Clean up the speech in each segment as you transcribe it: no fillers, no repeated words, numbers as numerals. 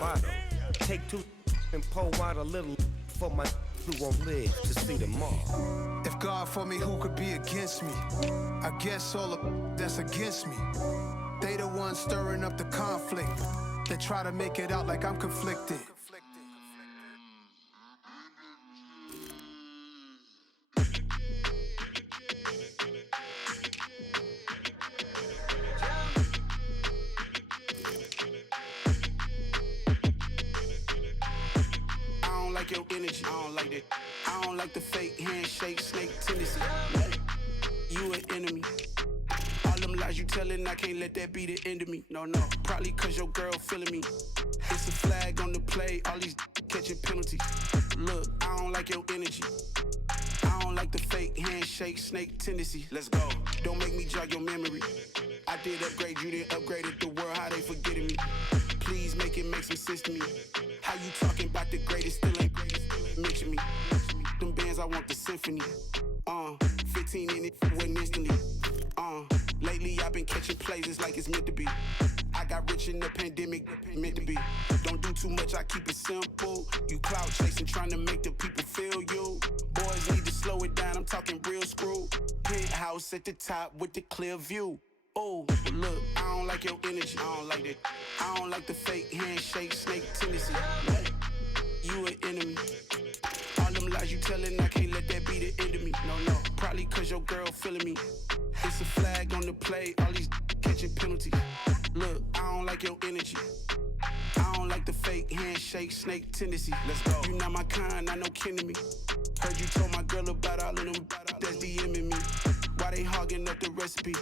bottom. Take two and pour out a little for my who won't live to see them all. If God for me, who could be against me? I guess all the that's against me. They the ones stirring up the conflict. They try to make it out like I'm conflicted. Your energy, I don't like that. I don't like the fake handshake, snake tendency. You an enemy. All them lies you telling, I can't let that be the end of me. No, probably cause your girl feeling me. It's a flag on the play, all these catching penalties. Look, I don't like your energy. I don't like the fake handshake, snake tendency. Let's go. Don't make me jog your memory. I did upgrade, you didn't upgrade it. The world, how they forgetting me. Please make it make some sense to me. How you talking about the greatest, still ain't mention me. Them bands, I want the symphony. 15 in it, wasn't instantly. Lately I've been catching plays, it's like it's meant to be. I got rich in the pandemic, meant to be. Don't do too much, I keep it simple. You clout chasing, trying to make the people feel you. Boys need to slow it down, I'm talking real screw. Penthouse at the top with the clear view. Oh, look, I don't like your energy, I don't like that. I don't like the fake handshake, snake tendency. You an enemy. All them lies you telling, I can't let that be the end of me. No, probably cause your girl feeling me. It's a flag on the play, all these catching penalties. Look, I don't like your energy. I don't like the fake handshake, snake tendency. Let's go. You not my kind, I know kin to me. Heard you told my girl about all of them that's DMing me. Why they hogging up the recipe?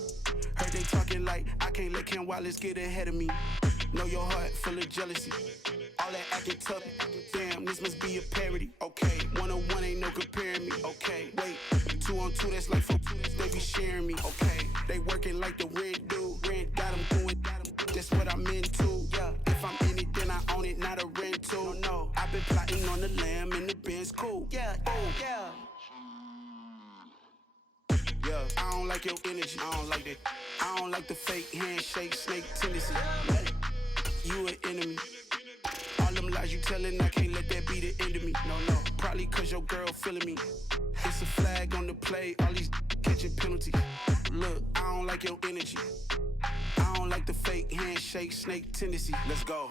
Heard they talking like I can't let Ken Wallace get ahead of me. Know your heart full of jealousy. All that acting tough, damn, this must be a parody. Okay, 1-on-1 ain't no comparing me. Okay, wait, 2-on-2, that's like 4, they be sharing me. Okay, they working like the rent do. Rent got them doing, that's what I'm into. Yeah, if I'm in it, then I own it, not a rental. No, I've been plotting on the lamb and the Benz cool. Yeah, yeah. Yeah, I don't like your energy, I don't like that. I don't like the fake handshake, snake tendency. You an enemy. All them lies you telling, I can't let that be the end of me. No, probably cause your girl feeling me. It's a flag on the play, all these catching penalties. Look, I don't like your energy. I don't like the fake handshake, snake tendency. Let's go.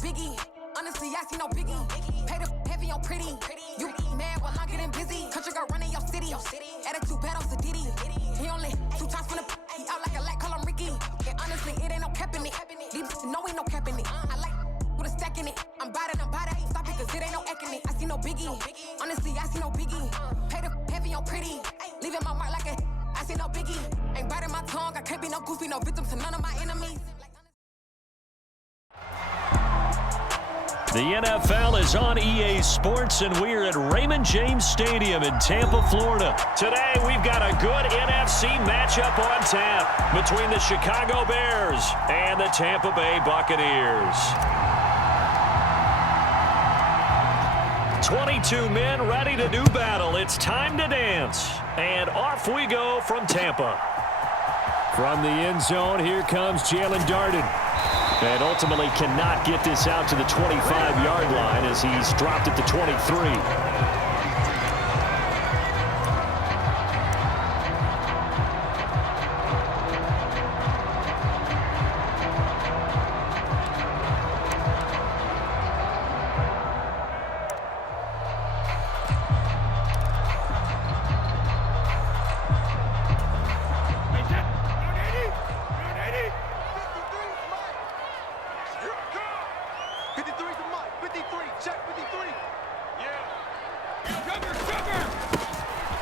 Biggie, honestly, I see no biggie. Pay the heavy on pretty. You mad while I'm getting busy. Country girl running your city. Attitude bad on Diddy. He only 2 times from the he out like a light, call him Ricky. And honestly, it ain't no cap in it. These know ain't no cap in it. I like with a stack in it. I'm about it. Stop it, cause it ain't no acting it. I see no biggie. Honestly, I see no biggie. Pay the heavy on pretty. Leaving my mark like a I see no biggie. Ain't biting my tongue. I can't be no goofy, no victim to none of my enemies. The NFL is on EA Sports, and we're at Raymond James Stadium in Tampa, Florida. Today, we've got a good NFC matchup on tap between the Chicago Bears and the Tampa Bay Buccaneers. 22 men ready to do battle. It's time to dance. And off we go from Tampa. From the end zone, here comes Jalen Darden. And ultimately cannot get this out to the 25-yard line as he's dropped at the 23.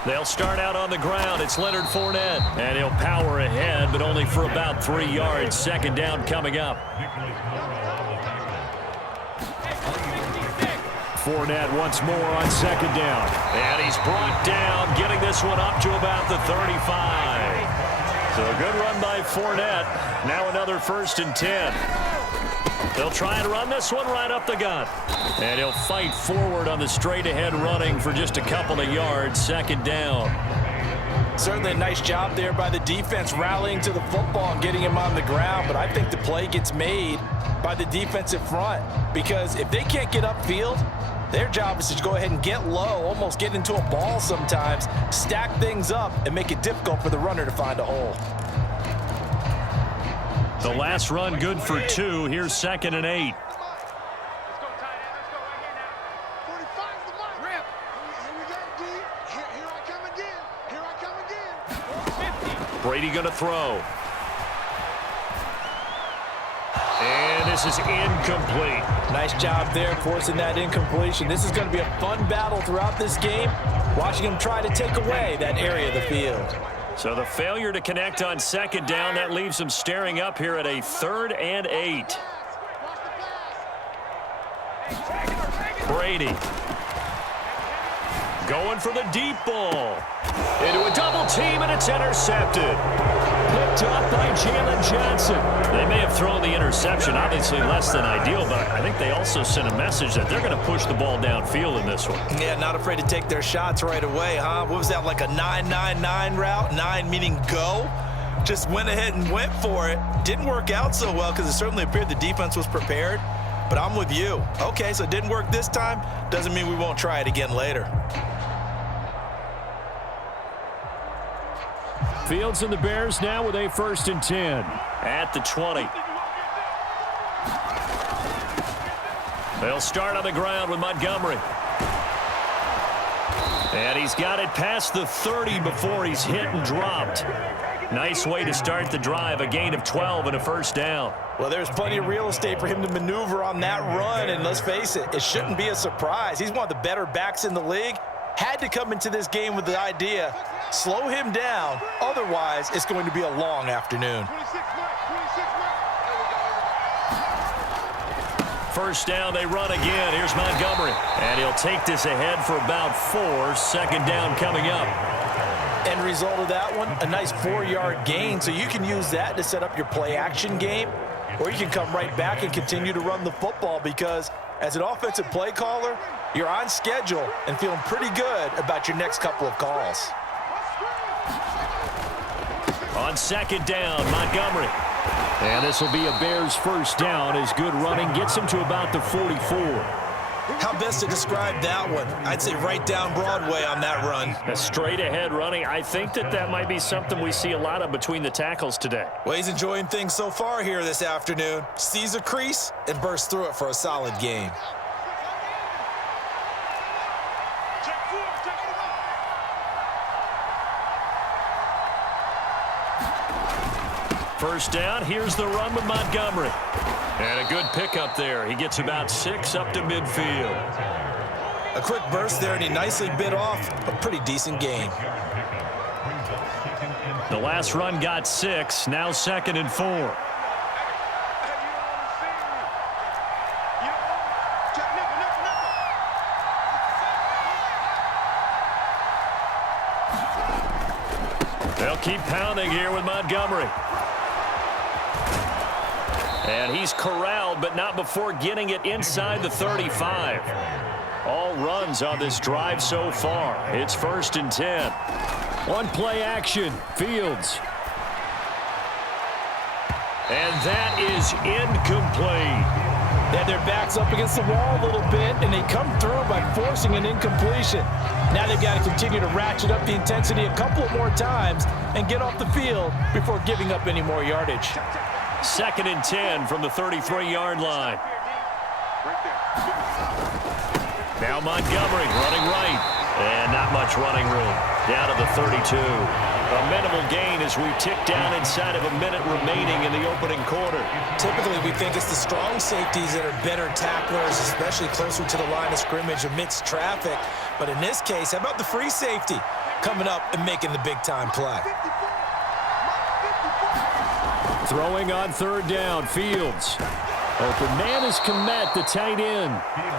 They'll start out on the ground. It's Leonard Fournette. And he'll power ahead, but only for about 3 yards. Second down coming up. Fournette once more on second down. And he's brought down, getting this one up to about the 35. So a good run by Fournette. Now another 1st and 10. They'll try and run this one right up the gut. And he'll fight forward on the straight-ahead running for just a couple of yards. Second down. Certainly a nice job there by the defense rallying to the football and getting him on the ground. But I think the play gets made by the defensive front, because if they can't get upfield, their job is to go ahead and get low, almost get into a ball sometimes, stack things up, and make it difficult for the runner to find a hole. The last run good for 2. Here's 2nd and 8. Brady going to throw. And this is incomplete. Nice job there forcing that incompletion. This is going to be a fun battle throughout this game, watching him try to take away that area of the field. So the failure to connect on 2nd down, that leaves him staring up here at a 3rd and 8. Brady going for the deep ball. Into a double team, and it's intercepted. Picked up by Jalen Johnson. They may have thrown the interception, obviously less than ideal, but I think they also sent a message that they're going to push the ball downfield in this one. Yeah, not afraid to take their shots right away, huh? What was that, like a 9-9-9 route? 9 meaning go? Just went ahead and went for it. Didn't work out so well because it certainly appeared the defense was prepared. But I'm with you. Okay, so it didn't work this time. Doesn't mean we won't try it again later. Fields and the Bears now with a 1st and 10 at the 20. They'll start on the ground with Montgomery. And he's got it past the 30 before he's hit and dropped. Nice way to start the drive, a gain of 12 and a 1st down. Well, there's plenty of real estate for him to maneuver on that run, and let's face it, it shouldn't be a surprise. He's one of the better backs in the league. Had to come into this game with the idea, slow him down, otherwise it's going to be a long afternoon. 1st down, they run again. Here's Montgomery. And he'll take this ahead for about 4. 2nd down coming up. End result of that one, a nice 4-yard gain, so you can use that to set up your play-action game, or you can come right back and continue to run the football, because as an offensive play caller, you're on schedule and feeling pretty good about your next couple of calls. On 2nd down, Montgomery. And this will be a Bears 1st down as good running gets him to about the 44. How best to describe that one? I'd say right down Broadway on that run. A straight-ahead running. I think that might be something we see a lot of between the tackles today. Well, he's enjoying things so far here this afternoon. Sees a crease and bursts through it for a solid game. First down, here's the run with Montgomery. And a good pickup there. He gets about 6 up to midfield. A quick burst there, and he nicely bit off a pretty decent gain. The last run got 6, now 2nd and 4. They'll keep pounding here with Montgomery. And he's corralled, but not before getting it inside the 35. All runs on this drive so far. It's 1st and 10. One play action, Fields. And that is incomplete. They had their backs up against the wall a little bit, and they come through by forcing an incompletion. Now they've got to continue to ratchet up the intensity a couple of more times and get off the field before giving up any more yardage. 2nd and 10 from the 33-yard line. Now Montgomery running right. And not much running room. Down to the 32. A minimal gain as we tick down inside of a minute remaining in the opening quarter. Typically, we think it's the strong safeties that are better tacklers, especially closer to the line of scrimmage amidst traffic. But in this case, how about the free safety coming up and making the big-time play? Throwing on 3rd down, Fields. Open man is Kmet, the tight end.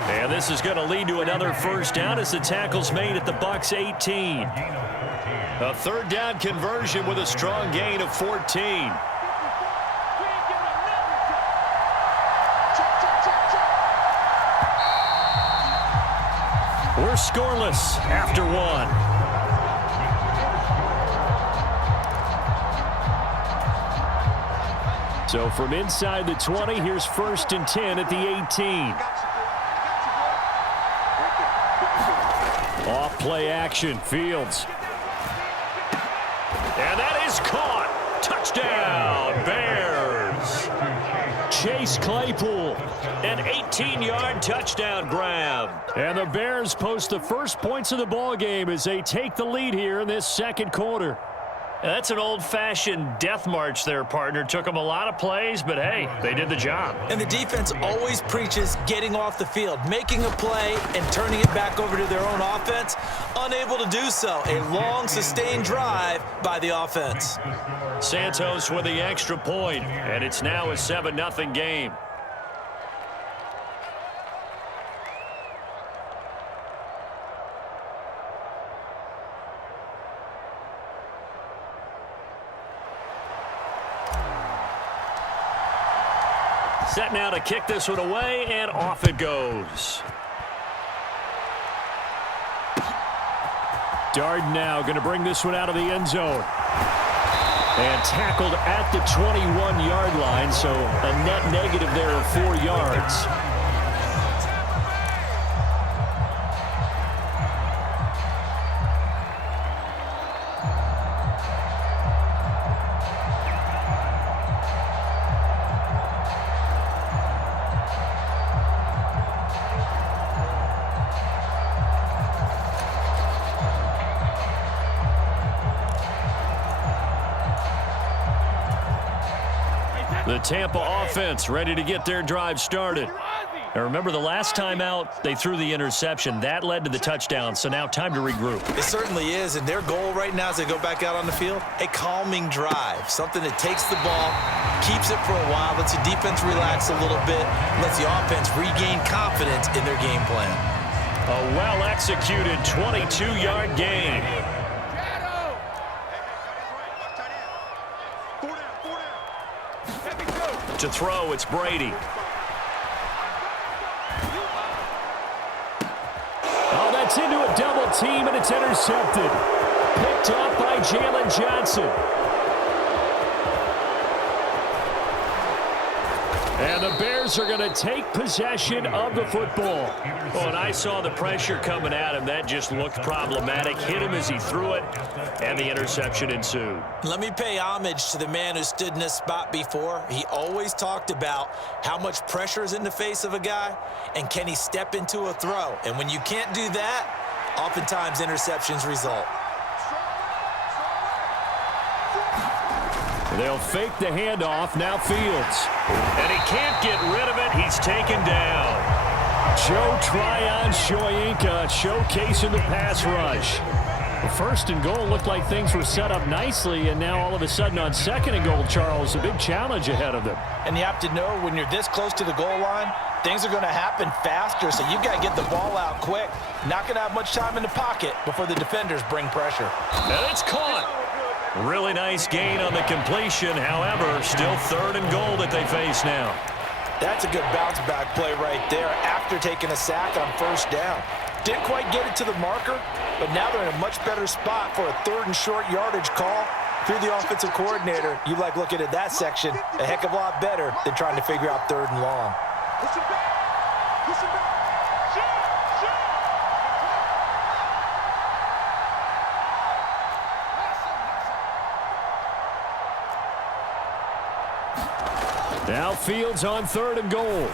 And this is going to lead to another 1st down as the tackle's made at the Bucs 18. A 3rd down conversion with a strong gain of 14. We're scoreless after one. So from inside the 20, here's 1st and 10 at the 18. Off play action, Fields. And that is caught. Touchdown, Bears. Chase Claypool, an 18-yard touchdown grab. And the Bears post the first points of the ball game as they take the lead here in this second quarter. That's an old-fashioned death march there, partner. Took them a lot of plays, but, hey, they did the job. And the defense always preaches getting off the field, making a play, and turning it back over to their own offense. Unable to do so. A long, sustained drive by the offense. Santos with the extra point, and it's now a 7-0 game. Set now to kick this one away, and off it goes. Darden now going to bring this one out of the end zone. And tackled at the 21-yard line, so a net negative there of 4 yards. The Tampa offense ready to get their drive started. Now remember, the last time out, they threw the interception. That led to the touchdown, so now time to regroup. It certainly is, and their goal right now as they go back out on the field, a calming drive, something that takes the ball, keeps it for a while, lets the defense relax a little bit, lets the offense regain confidence in their game plan. A well-executed 22-yard gain. To throw, it's Brady. Oh, that's into a double team, and it's intercepted. Picked up by Jalen Johnson. And the Bears are going to take possession of the football. Oh, and I saw the pressure coming at him. That just looked problematic. Hit him as he threw it, and the interception ensued. Let me pay homage to the man who stood in this spot before. He always talked about how much pressure is in the face of a guy, and can he step into a throw. And when you can't do that, oftentimes interceptions result. They'll fake the handoff. Now Fields. And he can't get rid of it. He's taken down. Joe Tryon-Shoyinka showcasing the pass rush. The 1st and goal looked like things were set up nicely, and now all of a sudden on 2nd and goal, Charles, a big challenge ahead of them. And you have to know when you're this close to the goal line, things are going to happen faster, so you've got to get the ball out quick. Not going to have much time in the pocket before the defenders bring pressure. And it's caught. Really nice gain on the completion. However, still 3rd and goal that they face now. That's a good bounce-back play right there after taking a sack on 1st down. Didn't quite get it to the marker, but now they're in a much better spot for a 3rd and short yardage call. Through the offensive coordinator, you like looking at that section a heck of a lot better than trying to figure out 3rd and long. Push him back. Push him back. Now Fields on 3rd and goal.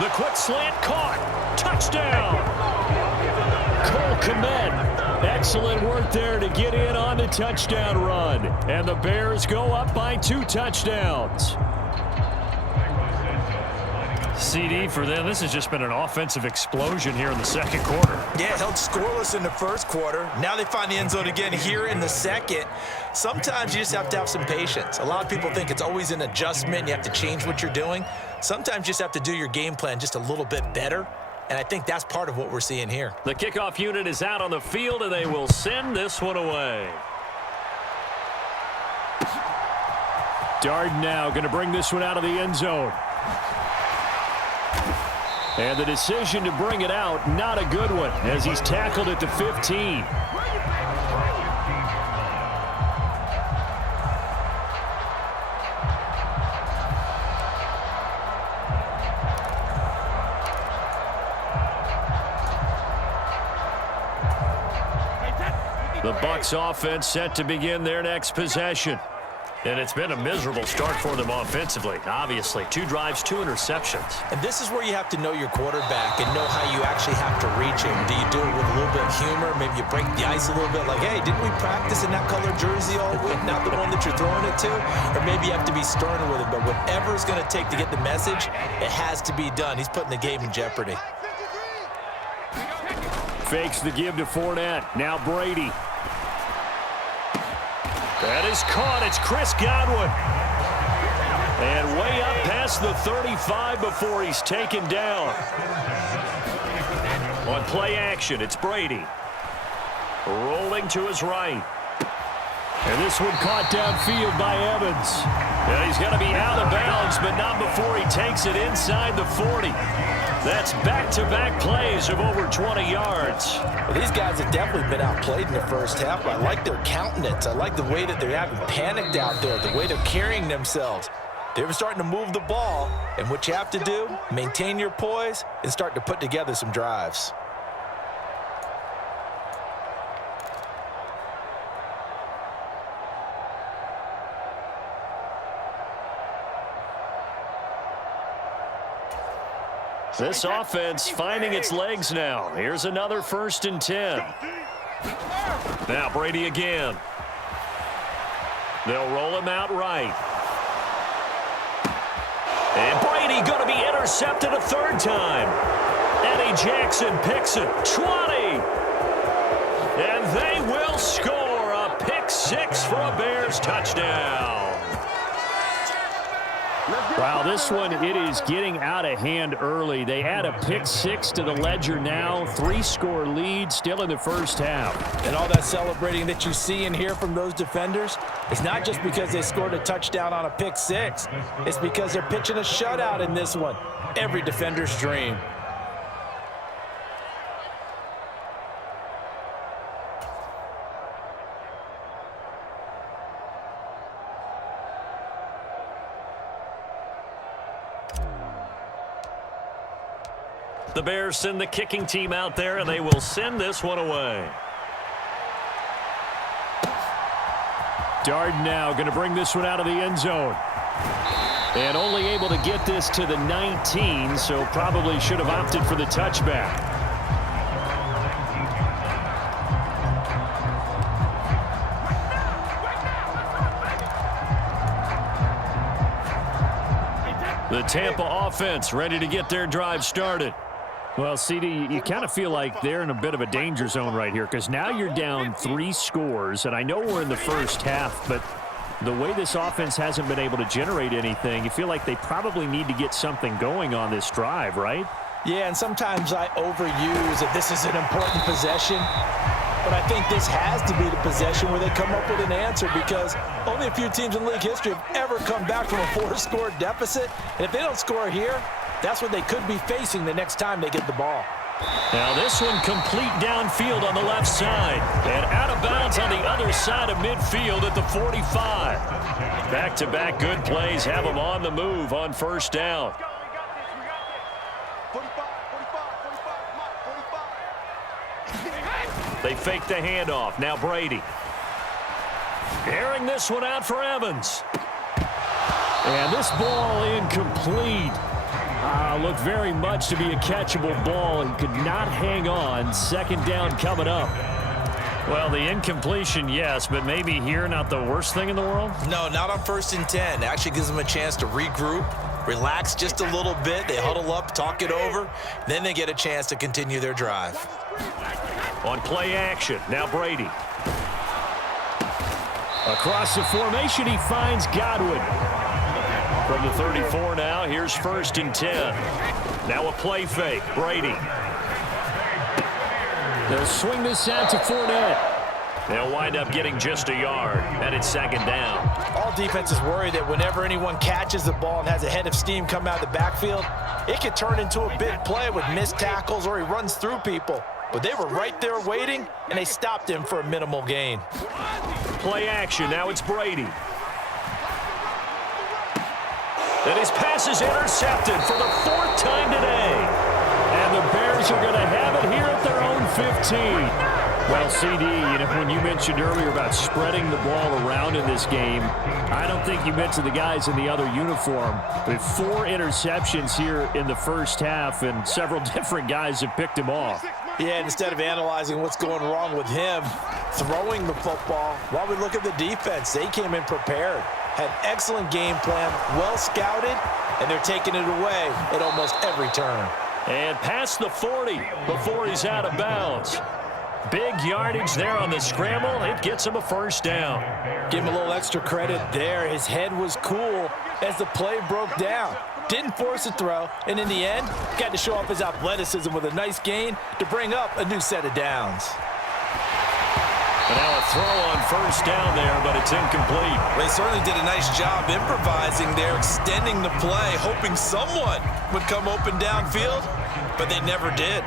The quick slant caught. Touchdown. Cole Kmet. Excellent work there to get in on the touchdown run. And the Bears go up by 2 touchdowns. CD for them. This has just been an offensive explosion here in the second quarter. Yeah, held scoreless in the first quarter. Now they find the end zone again here in the second. Sometimes you just have to have some patience. A lot of people think it's always an adjustment. You have to change what you're doing. Sometimes you just have to do your game plan just a little bit better. And I think that's part of what we're seeing here. The kickoff unit is out on the field, and they will send this one away. Darden now going to bring this one out of the end zone. And the decision to bring it out, not a good one, as he's tackled at the 15. The Bucs offense set to begin their next possession. And it's been a miserable start for them offensively. Obviously, 2 drives, 2 interceptions. And this is where you have to know your quarterback and know how you actually have to reach him. Do you do it with a little bit of humor? Maybe you break the ice a little bit like, hey, didn't we practice in that color jersey all week, not the one that you're throwing it to? Or maybe you have to be stern with him. But whatever it's going to take to get the message, it has to be done. He's putting the game in jeopardy. Fakes the give to Fournette. Now Brady. That is caught. It's Chris Godwin. And way up past the 35 before he's taken down. On play action, it's Brady. Rolling to his right. And this one caught downfield by Evans. And he's going to be out of bounds, but not before he takes it inside the 40. That's back-to-back plays of over 20 yards. Well, these guys have definitely been outplayed in the first half. I like their countenance. I like the way that they're having panicked out there, the way they're carrying themselves. They're starting to move the ball, and what you have to do, maintain your poise and start to put together some drives. This offense finding its legs now. Here's another 1st and 10. Now Brady again. They'll roll him out right. And Brady going to be intercepted a 3rd time. Eddie Jackson picks it. 20. And they will score a pick 6 for a Bears touchdown. Wow, this one, it is getting out of hand early. They add a pick 6 to the ledger now. 3-score lead still in the first half. And all that celebrating that you see and hear from those defenders, it's not just because they scored a touchdown on a pick 6. It's because they're pitching a shutout in this one. Every defender's dream. The Bears send the kicking team out there, and they will send this one away. Darden now going to bring this one out of the end zone. And only able to get this to the 19, so probably should have opted for the touchback. The Tampa offense ready to get their drive started. Well, CD, you kind of feel like they're in a bit of a danger zone right here because now you're down 3 scores, and I know we're in the first half, but the way this offense hasn't been able to generate anything, you feel like they probably need to get something going on this drive, right? Yeah, and sometimes I overuse that this is an important possession, but I think this has to be the possession where they come up with an answer because only a few teams in league history have ever come back from a 4-score deficit, and if they don't score here, that's what they could be facing the next time they get the ball. Now this one complete downfield on the left side and out of bounds on the other side of midfield at the 45. Back-to-back good plays have them on the move on 1st down. They fake the handoff. Now Brady. Airing this one out for Evans. And this ball incomplete. Looked very much to be a catchable ball and could not hang on. 2nd down coming up. Well, the incompletion, yes, but maybe here not the worst thing in the world? No, not on 1st and 10. It actually gives them a chance to regroup, relax just a little bit. They huddle up, talk it over. Then they get a chance to continue their drive. On play action, now Brady. Across the formation, he finds Godwin. From the 34 now, here's 1st and 10. Now a play fake, Brady. They'll swing this out to Fournette. They'll wind up getting just a yard, and it's second down. All defenses worry that whenever anyone catches the ball and has a head of steam come out of the backfield, it could turn into a big play with missed tackles or he runs through people. But they were right there waiting, and they stopped him for a minimal gain. Play action. Now it's Brady. And his pass is intercepted for the fourth time today. And the Bears are going to have it here at their own 15. Well, CD, when you mentioned earlier about spreading the ball around in this game, I don't think you mentioned the guys in the other uniform. With 4 interceptions here in the first half, and several different guys have picked him off. Yeah, instead of analyzing what's going wrong with him, throwing the football, while we look at the defense, they came in prepared. Had excellent game plan, well scouted, and they're taking it away at almost every turn. And past the 40 before he's out of bounds. Big yardage there on the scramble. It gets him a first down. Give him a little extra credit there. His head was cool as the play broke down. Didn't force a throw, and in the end, got to show off his athleticism with a nice gain to bring up a new set of downs. But now a throw on first down there, but it's incomplete. They certainly did a nice job improvising there, extending the play, hoping someone would come open downfield, but they never did.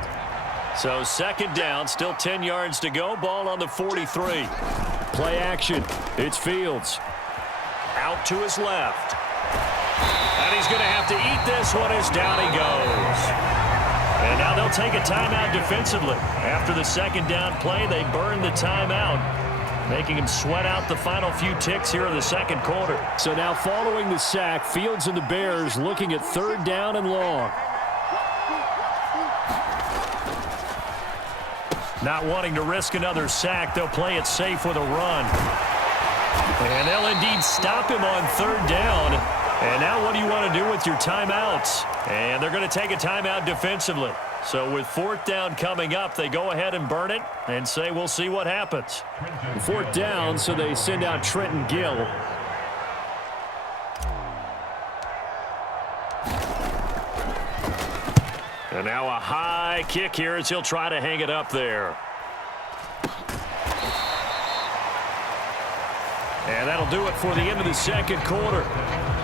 So second down, still 10 yards to go. Ball on the 43. Play action. It's Fields. Out to his left. And he's going to have to eat this one as down he goes. And now they'll take a timeout defensively. After the second down play, they burn the timeout, making him sweat out the final few ticks here in the second quarter. So now following the sack, Fields and the Bears looking at third down and long. Not wanting to risk another sack, they'll play it safe with a run. And they'll indeed stop him on third down. And now what do you want to do with your timeouts? And they're going to take a timeout defensively. So with fourth down coming up, they go ahead and burn it and say we'll see what happens. Fourth down, so they send out Trenton Gill. And now a high kick here as he'll try to hang it up there. And that'll do it for the end of the second quarter.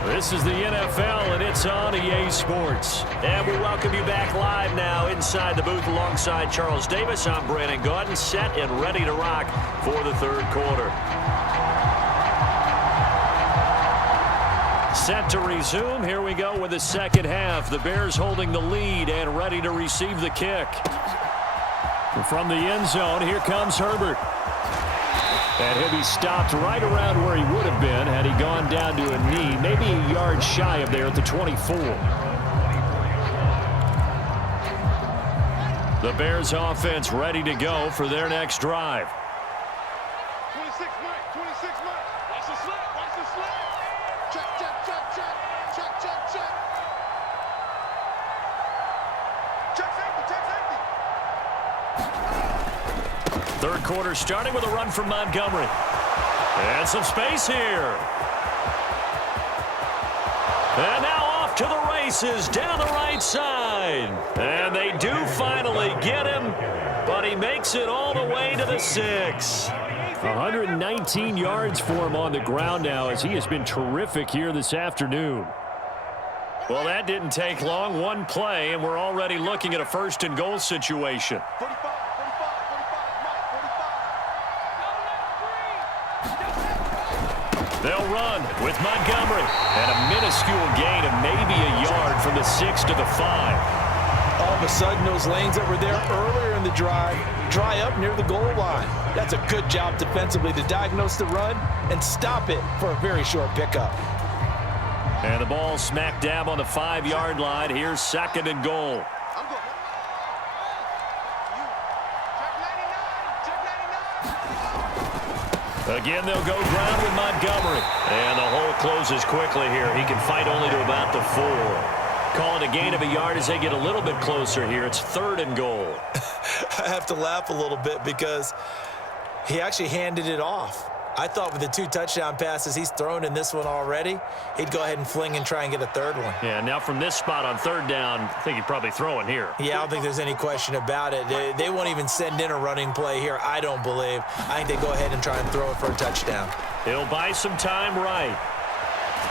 This is the NFL, and it's on EA Sports. And we welcome you back live now inside the booth alongside Charles Davis. I'm Brandon Gaudin, set and ready to rock for the third quarter. Set to resume. Here we go with the second half. The Bears holding the lead and ready to receive the kick. From the end zone, here comes Herbert. And he'll be stopped right around where he would have been had he gone down to a knee, maybe a yard shy of there at the 24. The Bears offense ready to go for their next drive. 26 Mike, 26 Mike. Watch the slip, watch the slip. Check, check, check, check. Check, check, check. Check safety, check safety. Third quarter starting with a run from Montgomery. And some space here. And now off to the races down the right side. And they do finally get him, but he makes it all the way to the 6. 119 yards for him on the ground now as he has been terrific here this afternoon. Well, that didn't take long. One play, and we're already looking at a first and goal situation. 45, 45, 45, Mike, 45. They'll run with Montgomery. And a minuscule gain of maybe a yard from the 6 to the 5. All of a sudden, those lanes that were there earlier in the drive dry up near the goal line. That's a good job defensively to diagnose the run and stop it for a very short pickup. And the ball smack dab on the 5-yard line. Here's second and goal. I'm good. Check 99, check 99. Again, they'll go ground with Montgomery. And the hole closes quickly here. He can fight only to about the 4. Call it a gain of a yard as they get a little bit closer here. It's third and goal. I have to laugh a little bit because he actually handed it off. I thought with the 2 touchdown passes he's thrown in this one already, he'd go ahead and fling and try and get a third one. Yeah, now from this spot on 3rd down, I think he'd probably throw it here. Yeah, I don't think there's any question about it. They won't even send in a running play here, I don't believe. I think they go ahead and try and throw it for a touchdown. He'll buy some time right.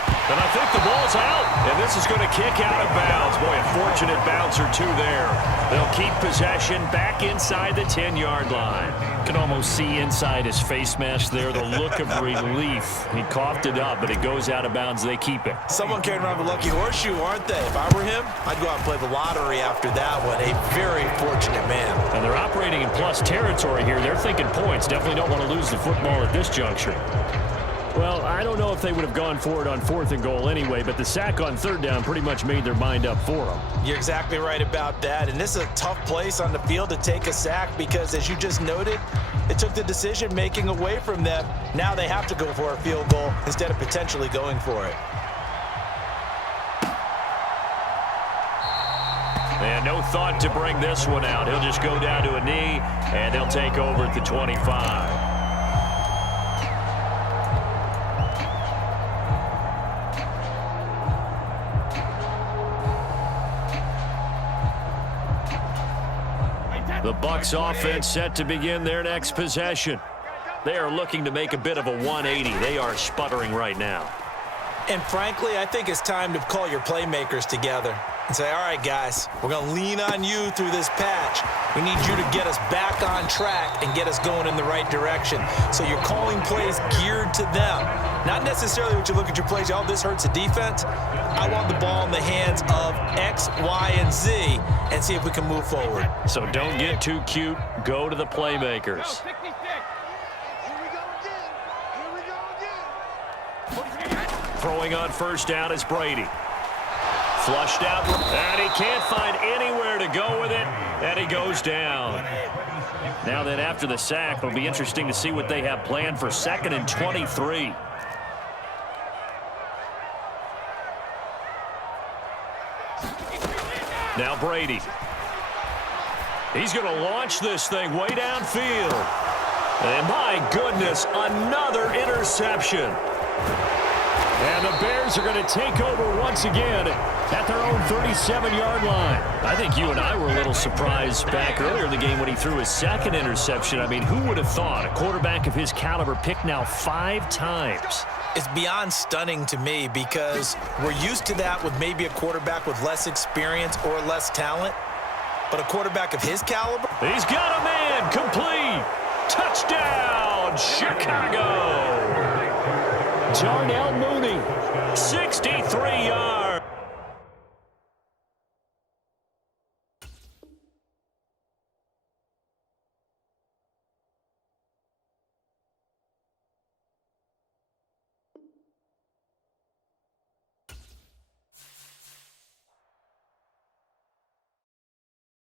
And I think the ball's out, and this is going to kick out of bounds. Boy, a fortunate bounce or 2 there. They'll keep possession back inside the 10-yard line. You can almost see inside his face mask there the look of relief. He coughed it up, but it goes out of bounds. They keep it. Someone carrying around the lucky horseshoe, aren't they? If I were him, I'd go out and play the lottery after that one. A very fortunate man. And they're operating in plus territory here. They're thinking points. Definitely don't want to lose the football at this juncture. Well, I don't know if they would have gone for it on 4th and goal anyway, but the sack on 3rd down pretty much made their mind up for them. You're exactly right about that, and this is a tough place on the field to take a sack because, as you just noted, it took the decision-making away from them. Now they have to go for a field goal instead of potentially going for it. And no thought to bring this one out. He'll just go down to a knee, and they'll take over at the 25. The Bucs offense set to begin their next possession. They are looking to make a bit of a 180. They are sputtering right now. And frankly, I think it's time to call your playmakers together and say, all right, guys, we're going to lean on you through this patch. We need you to get us back on track and get us going in the right direction. So you're calling plays geared to them. Not necessarily what you look at your plays, oh, this hurts the defense. I want the ball in the hands of X, Y, and Z and see if we can move forward. So don't get too cute. Go to the playmakers. Throwing on 1st down is Brady. Flushed out, and he can't find anywhere to go with it, and he goes down. Now then, after the sack, it'll be interesting to see what they have planned for 2nd and 23. Now Brady. He's going to launch this thing way downfield. And my goodness, another interception. And the Bears are going to take over once again at their own 37-yard line. I think you and I were a little surprised back earlier in the game when he threw his 2nd interception. I mean, who would have thought a quarterback of his caliber picked now 5 times? It's beyond stunning to me because we're used to that with maybe a quarterback with less experience or less talent. But a quarterback of his caliber? He's got a man complete. Touchdown, Chicago. Darnell Mooney, 63 yards.